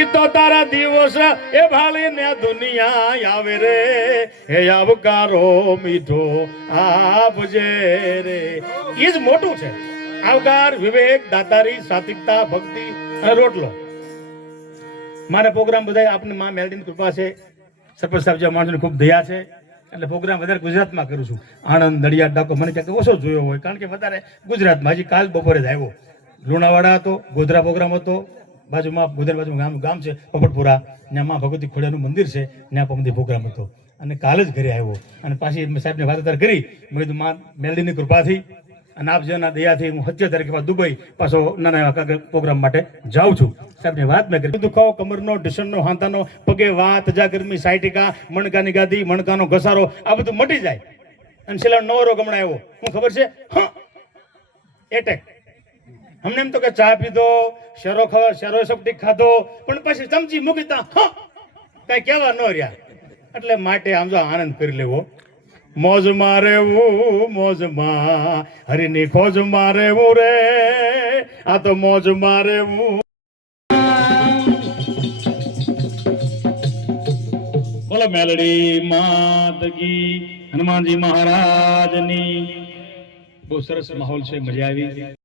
ઈ તો તારા દિવસ એ ભાળીને દુનિયા આવે રે હે આવકારો મીઠો આપજે રે. ઈ જ મોટું છે. આવકાર, વિવેક, દાતારી, સાત્વિકતા, ભક્તિ અને રોટલો. મારા પ્રોગ્રામ બધા આપની માં મેલડીની કૃપા છે, સરપંચ સાહેબ જેવા માણસોની ખૂબ દયા છે એટલે પ્રોગ્રામ વધારે ગુજરાતમાં કરું છું. આણંદ, નડિયાદ, ડાકો મને ક્યાંક ઓછો જોયો હોય કારણ કે વધારે ગુજરાતમાં. હજી કાલ બપોરે જ આવ્યો. લુણાવાડા હતો, ગોધરા પ્રોગ્રામ હતો, બાજુમાં ગોધરા બાજુમાં ગામ છે પોપટપુરા, ત્યાં માં ભગવતી ખોડિયાનું મંદિર છે, ત્યાં પમદી પ્રોગ્રામ હતો અને કાલ જ ઘરે આવ્યો. અને પાછી સાહેબને વાત અત્યારે કરી, મેં કીધું માં મેલડીની કૃપાથી અને આપ જેના દયાથી હું 17 તારીખે દુબઈ પાછો નાના એવા પ્રોગ્રામ માટે જાઉં છું. સાહેબની વાત મેં કરી. દુખાવો કમરનો, ઢીસણનો, હાંતાનો, પગે વાત, તજાગરમી, સાયટિકા, મણકાની ગાદી, મણકાનો ઘસારો આ બધું મટી જાય. અને છેલ્લા નવો રોગ હમણાં આવ્યો, શું ખબર છે? એટેક. અમને એમ તો કે ચા પીધો, શેરો સપટી ખાધો, પણ પછી ચમચી મૂકીતા કઈ કહેવા ન રહ્યા. એટલે માટે આમ જો આનંદ કરી લેવો. મોજમાં રહેવું, મોજમાં હરિની ખોજમાં રહેવું રે, આ તો મોજમાં રહેવું. બોલો મેલડી માત કી, હનુમાનજી મહારાજની. બહુ સરસ માહોલ છે, મજા આવી.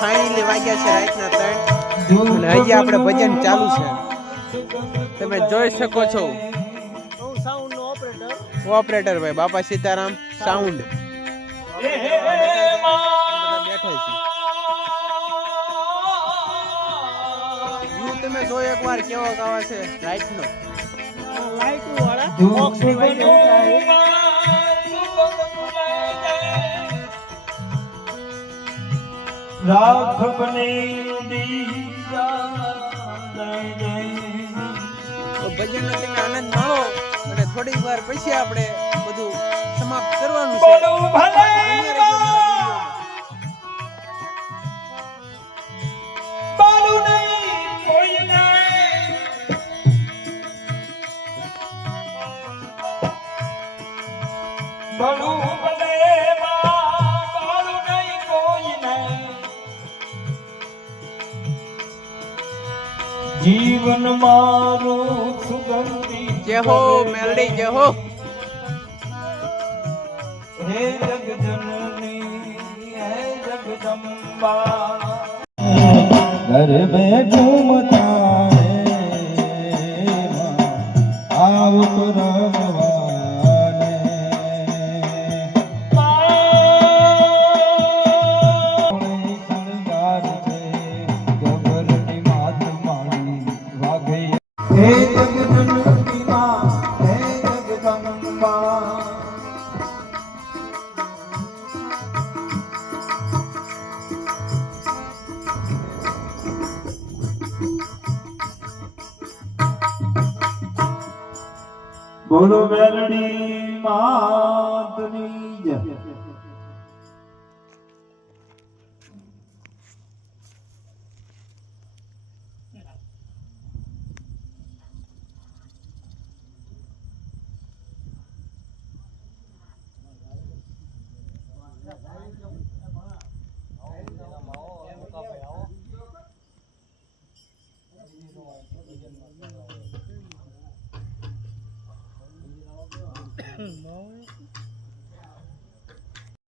ફાઇનલી વાગ્યા છે રાતના 3 અને હજી આપણે ભજન ચાલુ છે. તમે જોઈ શકો છો સાઉન્ડ નો ઓપરેટર ભાઈ બાપા સીતારામ સાઉન્ડ બેઠા છે. તમે જો એકવાર કેવો ગાવા છે રાતનો લાઈટ વાળા બોક્સ ની વાઈટ રાખ બની દીરા ભજનનો તમે આનંદ માણો અને થોડી વાર પછી આપણે બધું સમાપ્ત કરવાનું છે. જીવન મારું સુગંધી જય હો મેલડી જય હો. હે જગજનની હે જગદંબા ગરબે ઘૂમતા રે આવ રમવાને શણગાર છે ગબરની માત માણી વાઘે હે જગજનની માં હે જગદંબા બોલો વેલડી માતની જય